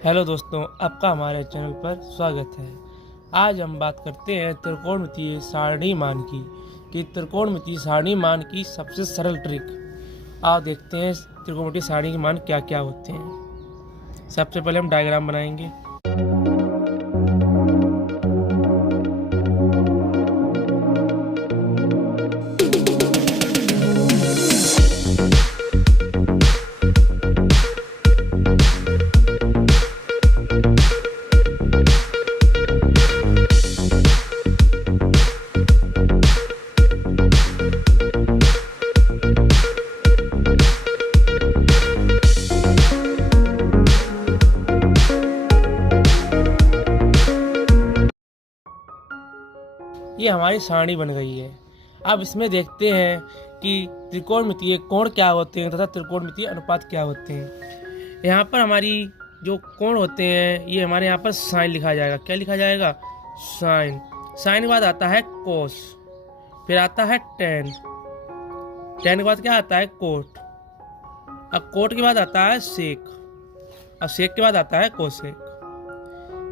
Hello दोस्तों, आपका हमारे चैनल पर स्वागत है। आज हम बात करते हैं त्रिकोणमितीय सारणी मान की कि त्रिकोणमितीय सारणी मान की सबसे सरल ट्रिक। आओ देखते हैं त्रिकोणमितीय सारणी के मान क्या क्या होते हैं। सबसे पहले हम डायग्राम बनाएंगे। ये हमारी सारणी बन गई है। अब इसमें देखते हैं कि त्रिकोणमितीय कोण क्या होते हैं तथा त्रिकोणमितीय अनुपात क्या होते हैं। यहाँ पर हमारी जो कोण होते हैं ये हमारे यहाँ पर साइन लिखा जाएगा। क्या लिखा जाएगा? साइन। साइन के बाद आता है कोस, फिर आता है टेन। टेन के बाद क्या आता है? कोट। अब कोट के बाद आता है सेक, और सेक के बाद आता है कोसेक।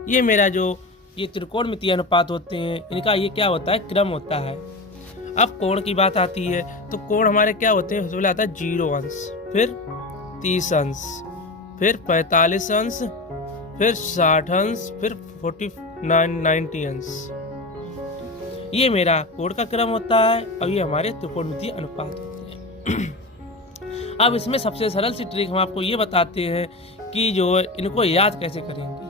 ये मेरा जो ये त्रिकोणमितीय अनुपात होते हैं, इनका ये क्या होता है? क्रम होता है। अब कोण की बात आती है तो कोण हमारे क्या होते हैं? सबसे पहले आता है 0 अंश, फिर 30 अंश, फिर 45 अंश, फिर 60 अंश, फिर 90 अंश। ये मेरा कोण का क्रम होता है और ये हमारे त्रिकोणमितीय अनुपात होते हैं। अब इसमें सबसे सरल सी ट्रिक हम आपको ये बताते हैं कि जो इनको याद कैसे करेंगे।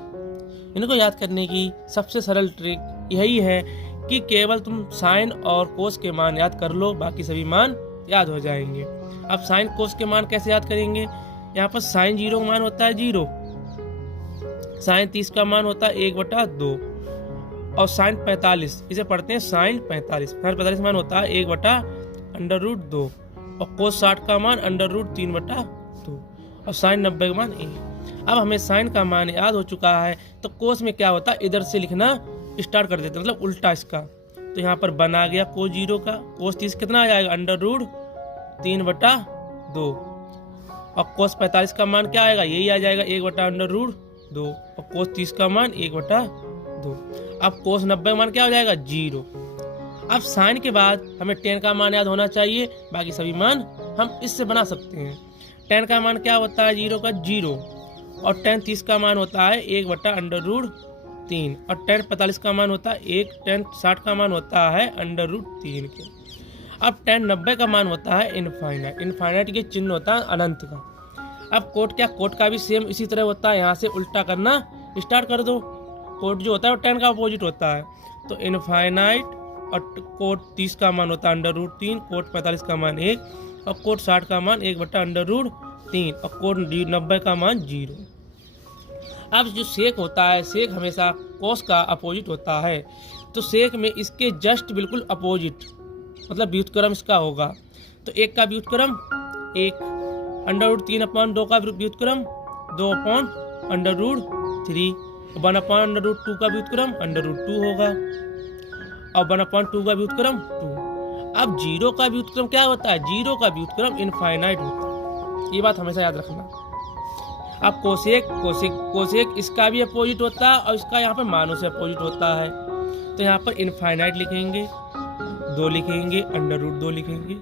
इनको याद करने की सबसे सरल ट्रिक यही है कि केवल तुम साइन और कोस के मान याद कर लो, बाकी सभी मान याद हो जाएंगे। अब साइन कोस के मान कैसे याद करेंगे? यहाँ पर साइन 0 का मान होता है 0, साइन 30 का मान होता है 1/2, और साइन 45 इसे पढ़ते हैं साइन 45। साइन 45 मान होता है 1/√2, और कोस 60 का मान √3/2, और साइन 90 का मान 1। अब हमें साइन का मान याद हो चुका है तो कोस में क्या होता है? इधर से लिखना स्टार्ट कर देते हैं, मतलब उल्टा इसका। तो यहाँ पर बना गया कोस 0 का। कोस 30 कितना आ जाएगा? √3/2, और कोस 45 का मान क्या आएगा? यही आ जाएगा 1/√2, और कोस 30 का मान 1/2। अब कोस 90 का मान क्या हो जाएगा? 0। अब साइन के बाद हमें टेन का मान याद होना चाहिए, बाकी सभी मान हम इससे बना सकते हैं। टेन का मान क्या होता है? 0 का 0, और टेन 30 का मान होता है 1/√3, और टेन 45 का मान होता है 1, टेन 60 का मान होता है √3 के। अब टेन 90 का मान होता है इनफाइनाइट। इनफाइनाइट के चिन्ह होता है अनंत का। अब कोट क्या? कोट का भी सेम इसी तरह होता है, यहाँ से उल्टा करना स्टार्ट कर दो। कोट जो होता है वो टेन का अपोजिट होता है, तो इनफाइनाइट, और कोट 30 का मान होता है √3, कोट 45 का मान 1, और कोट 60 का मान 1/√3, और कोट 90 का मान 0। अब जो सेक होता है, सेक हमेशा कोस का अपोजिट होता है, तो सेक में इसके जस्ट बिल्कुल अपोजिट, मतलब व्युत्क्रम इसका होगा। तो 1 का व्युत्क्रम 1, √3/2 का व्युत्क्रम 2/√3, 1/√2 का व्युत्क्रम √2 होगा, और 1/2 का व्युत्क्रम 2। अब 0 का व्युत्क्रम क्या होता है? 0 का व्युत्क्रम इनफाइनाइट होता है। ये बात हमेशा याद रखना। अब कोसेक, कोसेक कोसेक इसका भी अपोजिट होता है, और इसका यहाँ पर मानों से अपोजिट होता है। तो यहाँ पर इनफाइनाइट लिखेंगे, 2 लिखेंगे, √2 लिखेंगे,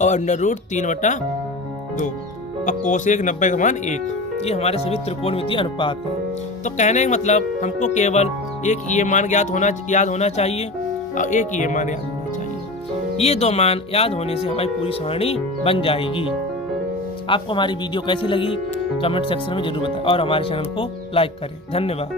और √3/2, और कोसेक 90 का मान 1। ये हमारे सभी त्रिकोणमितीय अनुपात हैं। तो कहने का मतलब हमको केवल एक ये मान याद होना चाहिए, और एक ये मान याद होना चाहिए। ये 2 मान याद होने से हमारी पूरी सारणी बन जाएगी। आपको हमारी वीडियो कैसी लगी कमेंट सेक्शन में जरूर बताएं, और हमारे चैनल को लाइक करें। धन्यवाद।